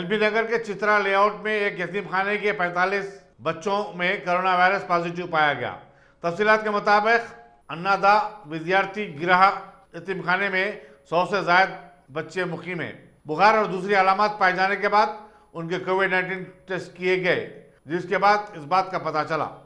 LB नगर के Chitra layout में एक यतीम खाने के 45 बच्चों में कोरोना वायरस पॉजिटिव पाया गया। तफसीलात के मुताबिक अन्नादा विद्यार्थी गृह यतीम खाने में 100 से ज्यादा बच्चे मुकीम हैं। बुखार और दूसरी अलामत पाए जाने के बाद उनके कोविड-19 टेस्ट किए गए, जिसके बाद इस बात का पता चला।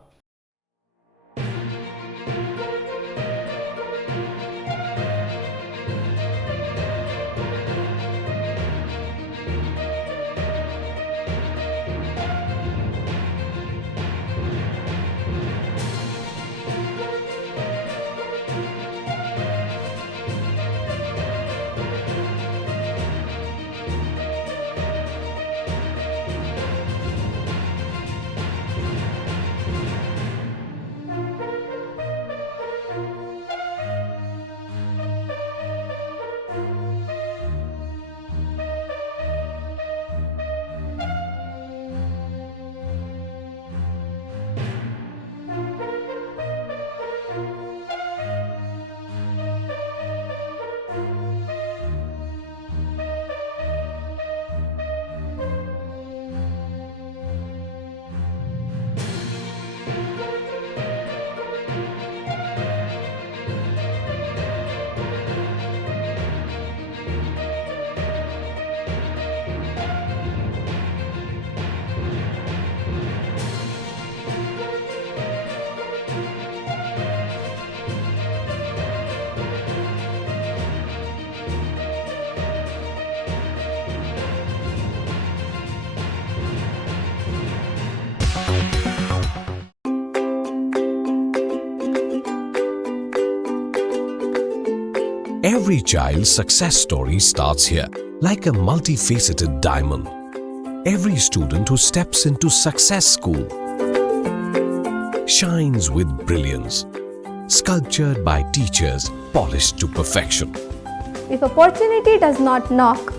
Every child's success story starts here, like a multifaceted diamond. Every student who steps into Success School shines with brilliance, sculptured by teachers polished to perfection. If opportunity does not knock,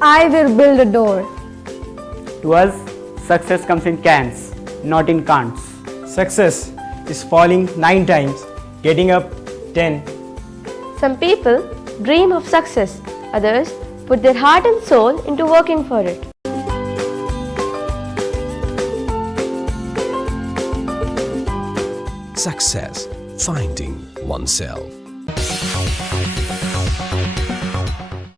I will build a door. To us, success comes in cans, not in can'ts. Success is falling 9 times, getting up 10. Some people dream of success, others put their heart and soul into working for it. Success, finding oneself.